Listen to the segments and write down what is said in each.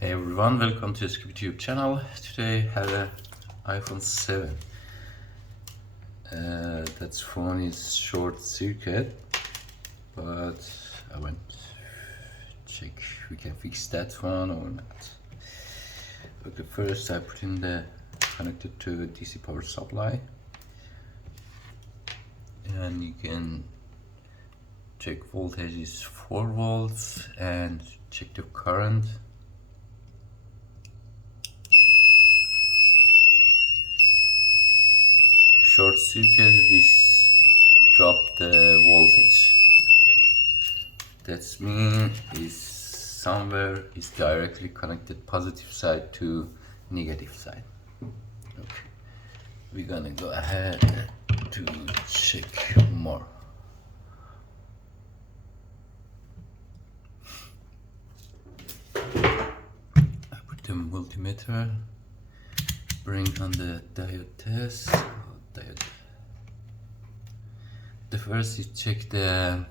Hey everyone, welcome to the skippyTube channel. Today I have an iPhone 7. That phone is short circuit, but I want to check if we can fix that one or not. Okay, first I put in the connected to DC power supply, and you can check voltage is 4 volts and check the current. Short circuit, we drop the voltage. That means is somewhere is directly connected positive side to negative side. Okay, we're gonna go ahead to check more. I put the multimeter, bring on the diode test. The first you check the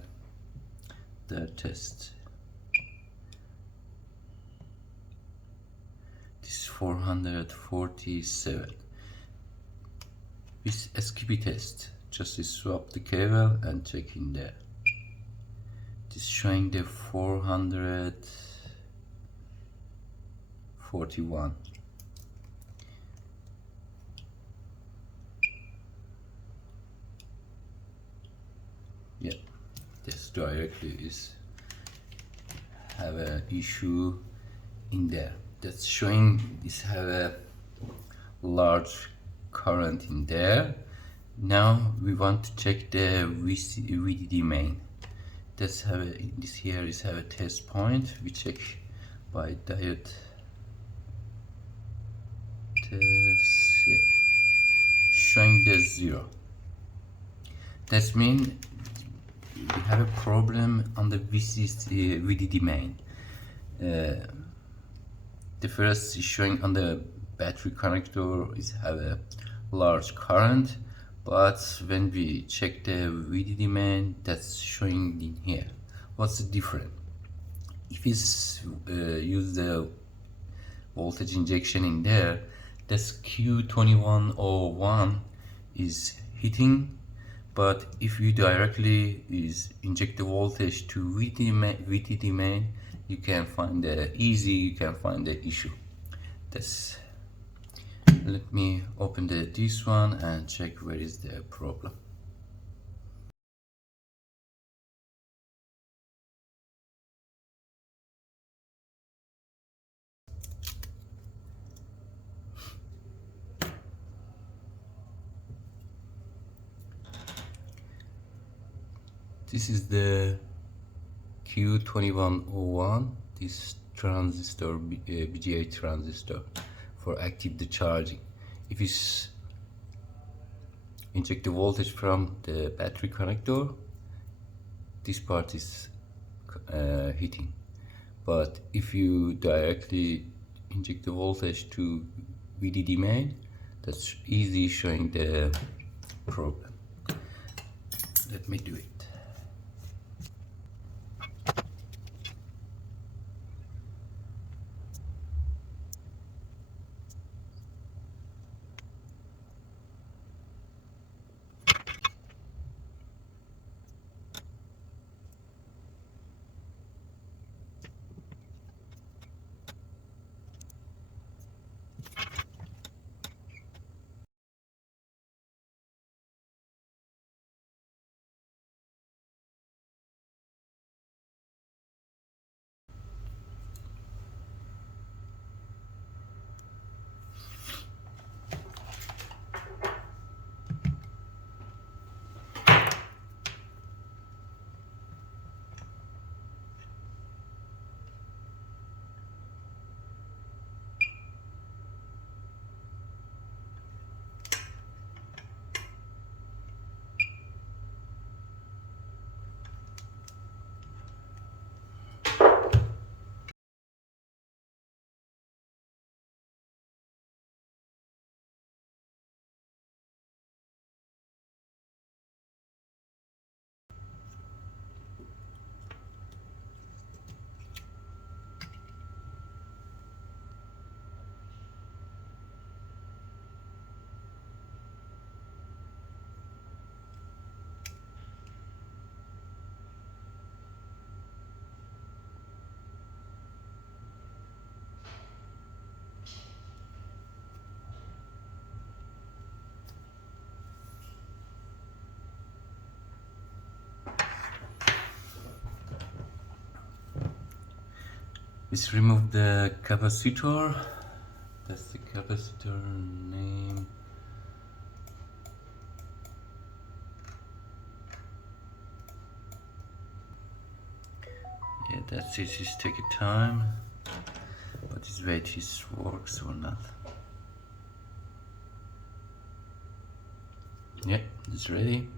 test. This is 447. This Skippy test. Just swap the cable and check in there. This showing the 441. Yeah, this directly is have an issue in there. That's showing this have a large current in there. Now we want to check the Vdd Main. That's have a, this here is have a test point. We check by diode test, yeah. Showing the 0. That means we have a problem on the Vdd Main. The first is showing on the battery connector is have a large current, but when we check the Vdd Main, that's showing in here. What's the difference? If it's use the voltage injection in there, that's Q2101 is hitting. But if you directly is inject the voltage to Vdd Main, you can find the issue. That's, let me open this one and check where is the problem. This is the Q2101, this transistor, BGA transistor for active the charging. If you inject the voltage from the battery connector, this part is hitting. But if you directly inject the voltage to Vdd Main, that's easy showing the problem. Let me do it. Let's remove the capacitor. That's the capacitor name. Yeah, that's it. Just take your time. But this way this works or not. Yeah, it's ready.